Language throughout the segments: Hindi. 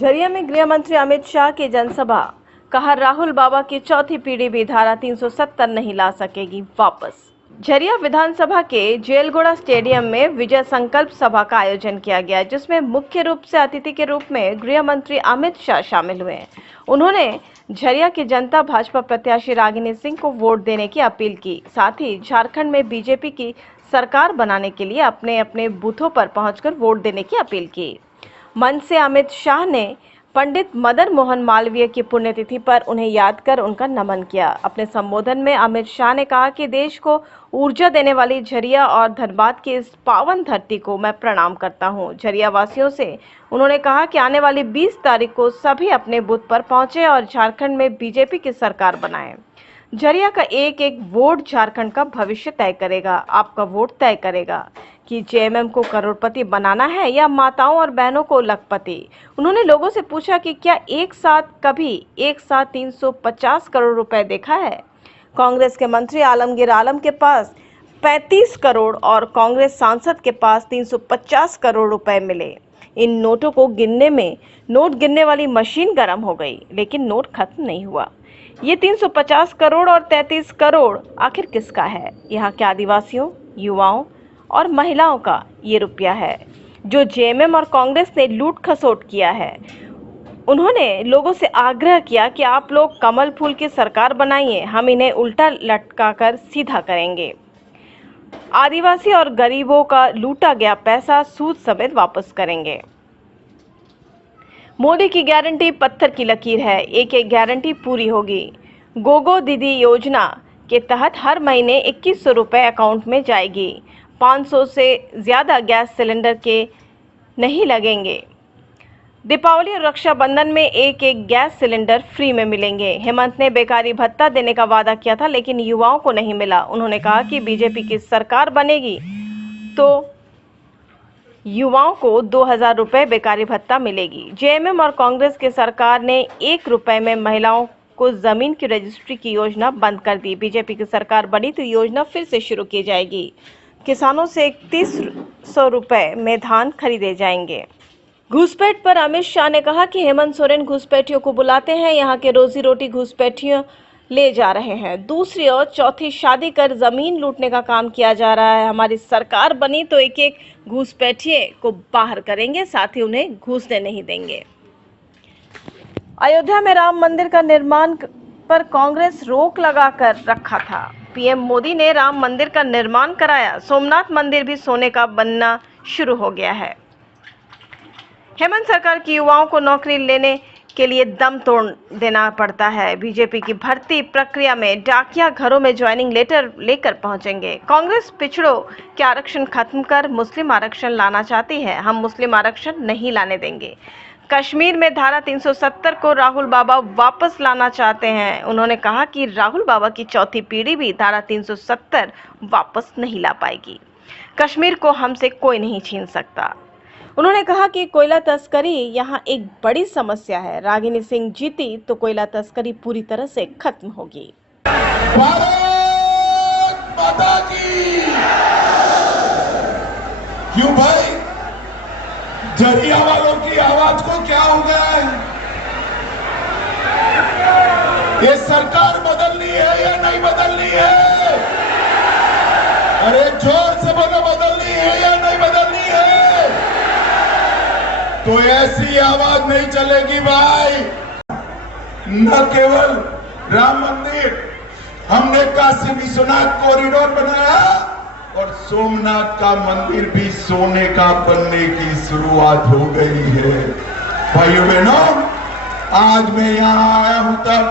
झरिया में गृह मंत्री अमित शाह की जनसभा, कहा राहुल बाबा की चौथी पीढ़ी भी धारा 370 नहीं ला सकेगी वापस। झरिया विधानसभा के जेलगोड़ा स्टेडियम में विजय संकल्प सभा का आयोजन किया गया, जिसमें मुख्य रूप से अतिथि के रूप में गृह मंत्री अमित शाह शामिल हुए। उन्होंने झरिया की जनता भाजपा प्रत्याशी रागिनी सिंह को वोट देने की अपील की। साथ ही झारखंड में बीजेपी की सरकार बनाने के लिए अपने अपने बूथों पर पहुंचकर वोट देने की अपील की। मंच से अमित शाह ने पंडित मदन मोहन मालवीय की पुण्यतिथि पर उन्हें याद कर उनका नमन किया। अपने संबोधन में अमित शाह ने कहा कि देश को ऊर्जा देने वाली झरिया और धनबाद की इस पावन धरती को मैं प्रणाम करता हूं। झरिया वासियों से उन्होंने कहा कि आने वाली 20 तारीख को सभी अपने बूथ पर पहुंचे और झारखंड में बीजेपी की सरकार बनाएं। झरिया का एक एक वोट झारखंड का भविष्य तय करेगा। आपका वोट तय करेगा कि जेएमएम को करोड़पति बनाना है या माताओं और बहनों को लखपति। उन्होंने लोगों से पूछा कि क्या एक साथ 350 करोड़ रुपए देखा है। कांग्रेस के मंत्री आलमगीर आलम के पास 35 करोड़ और कांग्रेस सांसद के पास 350 करोड़ रुपए मिले। इन नोटों को गिनने में नोट गिनने वाली मशीन गर्म हो गई, लेकिन नोट खत्म नहीं हुआ। ये 350 करोड़ और 33 करोड़ आखिर किसका है? यहाँ के आदिवासियों, युवाओं और महिलाओं का ये रुपया है जो जेएमएम और कांग्रेस ने लूट खसोट किया है। उन्होंने लोगों से आग्रह किया कि आप लोग कमल फूल की सरकार बनाइए, हम इन्हें उल्टा लटकाकर सीधा करेंगे। आदिवासी और गरीबों का लूटा गया पैसा सूद समेत वापस करेंगे। मोदी की गारंटी पत्थर की लकीर है, एक एक गारंटी पूरी होगी। गोगो दीदी योजना के तहत हर महीने 2100 रुपए अकाउंट में जाएगी। 500 से ज्यादा गैस सिलेंडर के नहीं लगेंगे। दीपावली और रक्षाबंधन में एक एक गैस सिलेंडर फ्री में मिलेंगे। हेमंत ने बेकारी भत्ता देने का वादा किया था, लेकिन युवाओं को नहीं मिला। उन्होंने कहा कि बीजेपी की सरकार बनेगी तो युवाओं को 2000 रुपए बेकारी भत्ता मिलेगी। जेएमएम और कांग्रेस की सरकार ने 1 रुपए में महिलाओं को जमीन की रजिस्ट्री की योजना बंद कर दी। बीजेपी की सरकार बनी तो योजना फिर से शुरू की जाएगी। किसानों से 3100 रुपए में धान खरीदे जाएंगे। घुसपैठ पर अमित शाह ने कहा कि हेमंत सोरेन घुसपैठियों को बुलाते हैं, यहाँ के रोजी रोटी घुसपैठियों ले जा रहे हैं। दूसरी और चौथी शादी कर जमीन लूटने का काम किया जा रहा है। हमारी सरकार बनी तो एक एक घुसपैठिए को बाहर करेंगे, साथ ही उन्हें घुसने नहीं देंगे। अयोध्या में राम मंदिर का निर्माण पर कांग्रेस रोक लगाकर रखा था। पीएम मोदी ने राम मंदिर का निर्माण कराया। सोमनाथ मंदिर भी सोने का बनना शुरू हो गया है। हेमंत सरकार की युवाओं को नौकरी लेने के लिए दम तोड़ देना पड़ता है। बीजेपी की भर्ती प्रक्रिया में डाकिया घरों में ज्वाइनिंग लेटर लेकर पहुंचेंगे। कांग्रेस पिछड़ों के आरक्षण खत्म कर मुस्लिम आरक्षण लाना चाहती है। हम मुस्लिम आरक्षण नहीं लाने देंगे। कश्मीर में धारा 370 को राहुल बाबा वापस लाना चाहते हैं। उन्होंने कहा कि राहुल बाबा की चौथी पीढ़ी भी धारा 370 वापस नहीं ला पाएगी। कश्मीर को हमसे कोई नहीं छीन सकता। उन्होंने कहा कि कोयला तस्करी यहाँ एक बड़ी समस्या है। रागिनी सिंह जीती तो कोयला तस्करी पूरी तरह से खत्म होगी। भारत माता की। क्यों भाई, झरिया वालों की आवाज को क्या हो गया है? ये सरकार बदलनी है या नहीं बदलनी है? अरे जोर से बोलो, बदलनी है या नहीं बदलनी है? तो ऐसी आवाज नहीं चलेगी भाई। न केवल राम मंदिर, हमने काशी विश्वनाथ कॉरिडोर बनाया और सोमनाथ का मंदिर भी सोने का बनने की शुरुआत हो गई है। भाइयों बहनों, आज मैं यहाँ आया हूं तब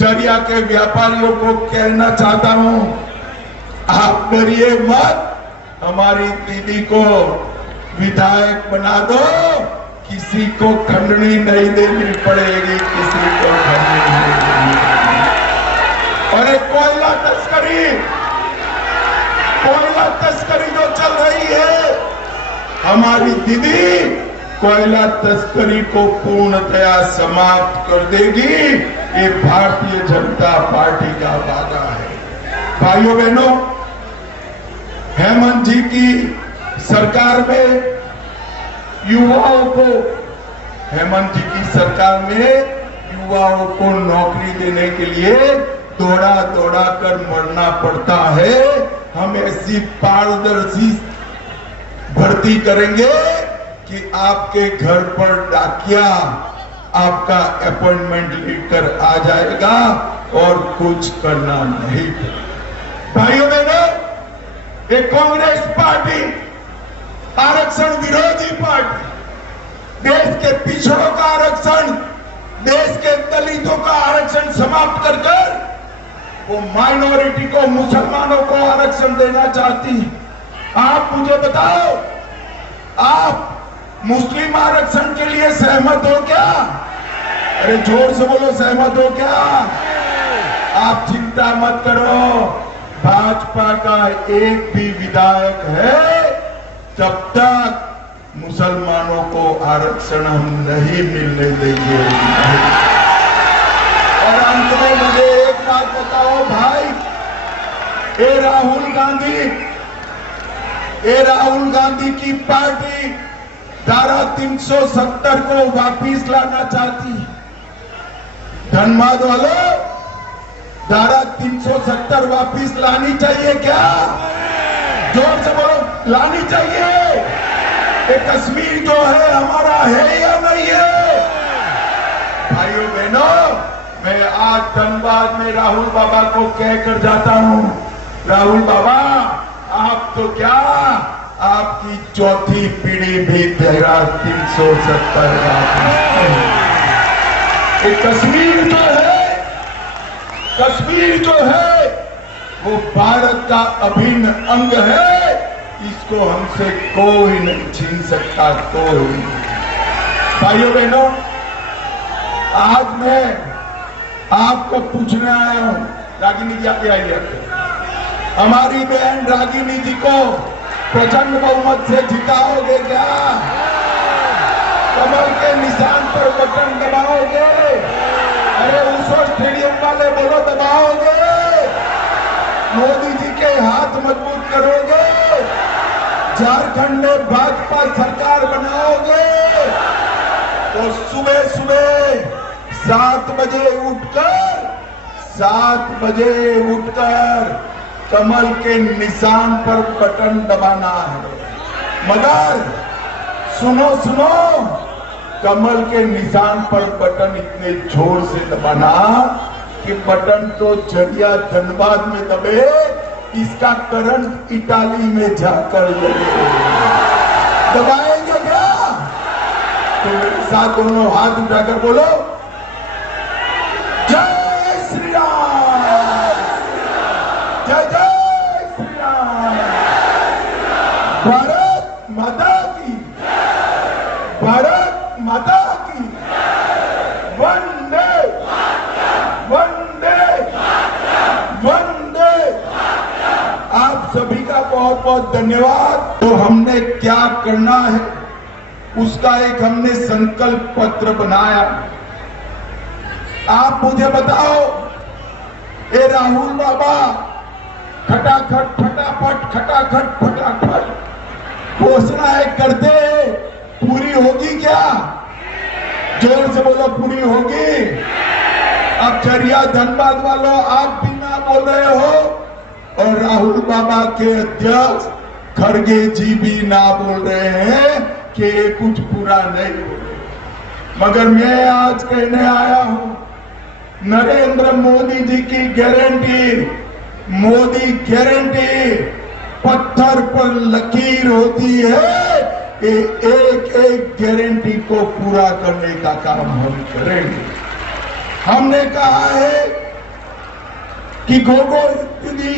झरिया के व्यापारियों को कहना चाहता हूं, आप डरिए मत, हमारी दीदी को विधायक बना दो, किसी को खंडनी नहीं देनी पड़ेगी, किसी को खंडनी नहीं देनी पड़ेगी। अरे कोयला तस्करी जो चल रही है, हमारी दीदी कोयला तस्करी को पूर्णतया समाप्त कर देगी। ये भारतीय जनता पार्टी का वादा है। भाइयों बहनों, हेमंत जी की सरकार में युवाओं को हेमंत जी की सरकार में युवाओं को नौकरी देने के लिए दौड़ा दौड़ा कर मरना पड़ता है। हम ऐसी पारदर्शी भर्ती करेंगे कि आपके घर पर डाकिया आपका अपॉइंटमेंट लेकर आ जाएगा और कुछ करना नहीं पड़ेगा। भाइयों बहनों, एक कांग्रेस पार्टी आरक्षण विरोधी पार्टी, देश के पिछड़ों का आरक्षण, देश के दलितों का आरक्षण समाप्त कर कर वो माइनॉरिटी को, मुसलमानों को आरक्षण देना चाहती है। आप मुझे बताओ, आप मुस्लिम आरक्षण के लिए सहमत हो क्या? अरे जोर से बोलो, सहमत हो क्या? आप चिंता मत करो, भाजपा का एक भी विधायक है, तब तक मुसलमानों को आरक्षण हम नहीं मिलने देंगे। और अंत में मुझे एक बात बताओ भाई, ये राहुल गांधी की पार्टी धारा 370 को वापिस लाना चाहती है। धनबाद वालों, धारा 370 वापिस लानी चाहिए क्या? जोर से बोलो, लानी चाहिए। ये कश्मीर जो है हमारा है या नहीं है? भाइयों बहनों, मैं आज धनबाद में राहुल बाबा को कहकर जाता हूं, राहुल बाबा आप तो क्या, आपकी चौथी पीढ़ी भी धारा 370 ये कश्मीर जो है वो भारत का अभिन्न अंग है, इसको हमसे कोई नहीं छीन सकता। कोई भाइयों बहनों, आज मैं आपको पूछने आया हूं, रागिनी जी आगे आइए। हमारी बहन रागिनी जी को प्रचंड बहुमत से जिताओगे क्या? कमल के निशान पर बटन दबाओगे? अरे उसो स्टेडियम वाले बोलो, दबाओगे? मोदी जी के हाथ मजबूत करोगे? झारखंड में भाजपा सरकार बनाओगे? तो सुबह सुबह 7 बजे उठकर कमल के निशान पर बटन दबाना है। मगर सुनो, कमल के निशान पर बटन इतने जोर से दबाना कि बटन तो झरिया धनबाद में दबे, इसका करंट इटाली में जाकर लगे। दबाएंगे क्या? तो मेरे साथ दोनों हाथ उठाकर बोलो, जय श्री राम, जय जय श्री राम, भारत माता की, भारत माता की, वंदे वंदे वंदे। आप सभी का बहुत बहुत धन्यवाद। तो हमने क्या करना है उसका एक हमने संकल्प पत्र बनाया। आप मुझे बताओ, ये राहुल बाबा खटाखट फटाफट घोषणाएं करते, पूरी होगी क्या? जोर से बोलो, पूरी होगी? अब झरिया धनबाद वालों, आप भी ना बोल रहे हो और राहुल बाबा के अध्यक्ष खड़गे जी भी ना बोल रहे हैं कि ये कुछ पूरा नहीं हो रहा। मगर मैं आज कहने आया हूं, नरेंद्र मोदी जी की गारंटी, मोदी गारंटी पत्थर पर लकीर होती है। कि एक एक गारंटी को पूरा करने का काम हम करेंगे। हमने कहा है कि गोगो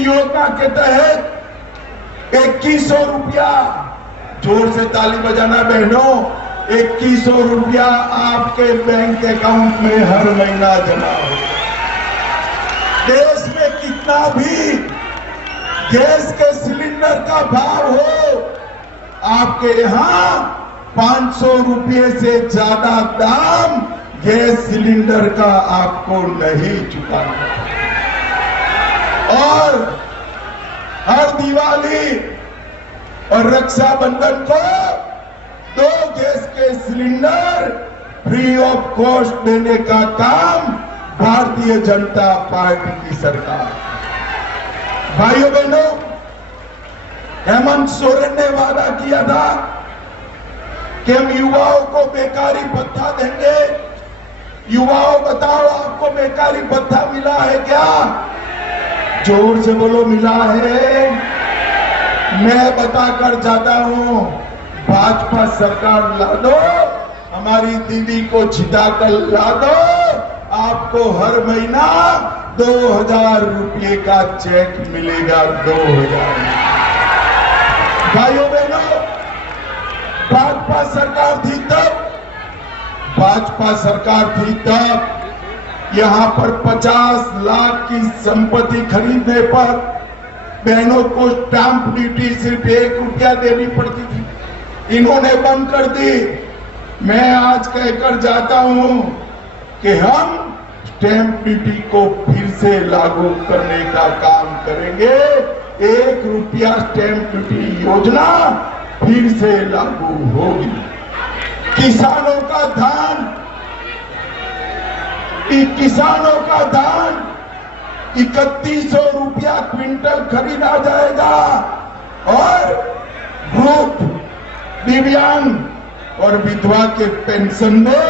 योजना के तहत 2100 रुपया, जोर से ताली बजाना बहनों, 2100 रुपया आपके बैंक अकाउंट में हर महीना जमा हो। देश में कितना भी गैस के सिलेंडर का भाव हो, आपके यहां 500 रुपये से ज्यादा दाम गैस सिलेंडर का आपको नहीं चुकाना। और हर दिवाली और रक्षाबंधन को 2 गैस के सिलेंडर फ्री ऑफ कॉस्ट देने का काम भारतीय जनता पार्टी की सरकार। भाइयों बहनों, हेमंत सोरेन ने वादा किया था कि हम युवाओं को बेकारी भत्ता देंगे। युवाओं बताओ, आपको बेकारी भत्ता मिला है क्या? जोर से बोलो, मिला है? मैं बताकर जाता हूं, भाजपा सरकार ला दो, हमारी दीदी को जिताकर ला दो, आपको हर महीना 2000 रुपये का चेक मिलेगा। 2000। भाइयों बहनों, भाजपा सरकार थी तब, भाजपा सरकार थी तब यहां पर 50 लाख की संपत्ति खरीदने पर बहनों को स्टाम्प ड्यूटी सिर्फ 1 रुपया देनी पड़ती थी। इन्होंने बंद कर दी। मैं आज कहकर जाता हूं कि हम स्टैंप ड्यूटी को फिर से लागू करने का काम करेंगे। 1 रुपया स्टैंप ड्यूटी योजना फिर से लागू होगी। किसानों का धान 3100 रुपया क्विंटल खरीदा जाएगा और वृद्ध, दिव्यांग और विधवा के पेंशन में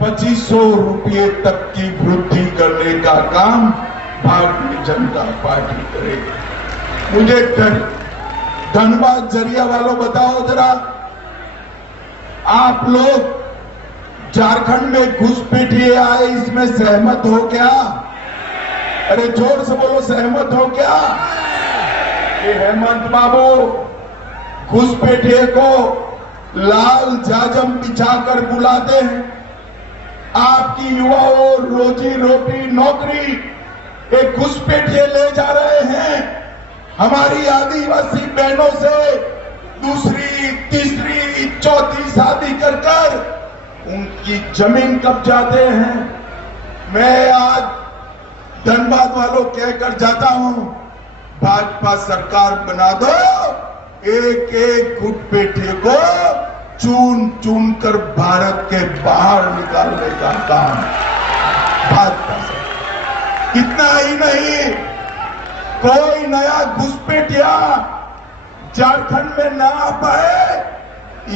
2500 रुपये तक की वृद्धि करने का काम भारतीय जनता पार्टी करेगी। मुझे धनबाद जरिया वालों बताओ जरा, आप लोग झारखंड में घुसपैठिए आए, इसमें सहमत हो क्या? अरे जोर से बोलो, सहमत हो क्या? ये हेमंत बाबू घुसपैठिए को लाल जाजम बिछाकर बुलाते हैं। आपकी युवाओं रोजी रोटी नौकरी एक घुसपैठिए ले जा रहे हैं। हमारी आदिवासी बहनों से दूसरी, तीसरी, चौथी शादी कर कर उनकी जमीन कब्जाते हैं। मैं आज धनबाद वालों कहकर जाता हूं, भाजपा सरकार बना दो, एक एक घुसपैठिए को चुन चुन कर भारत के बाहर निकालने का काम भाजपा सरकार। इतना ही नहीं, कोई नया घुसपैठिया झारखंड में ना आ पाए,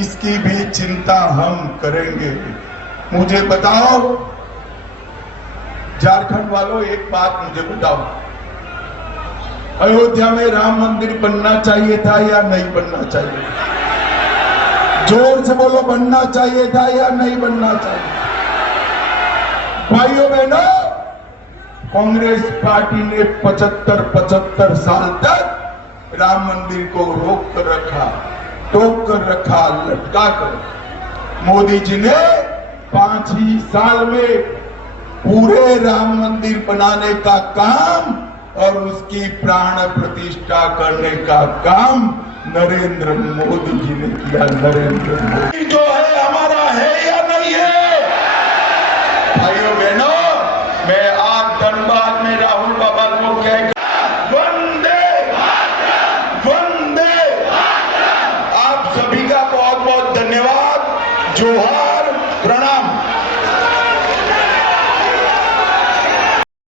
इसकी भी चिंता हम करेंगे। मुझे बताओ झारखंड वालों, एक बात मुझे बताओ, अयोध्या में राम मंदिर बनना चाहिए था या नहीं बनना चाहिए? जोर से बोलो, बनना चाहिए था या नहीं बनना चाहिए? भाइयों बहनों, कांग्रेस पार्टी ने 75 साल तक राम मंदिर को रोक कर रखा, टोक कर रखा, लटका कर। मोदी जी ने 5 ही साल में पूरे राम मंदिर बनाने का काम और उसकी प्राण प्रतिष्ठा करने का काम नरेंद्र मोदी जी ने किया। नरेंद्र मोदी जो है हमारा है या नहीं है? भाइयों बहनों, मैं आज धनबाद में राहुल बाबा को कह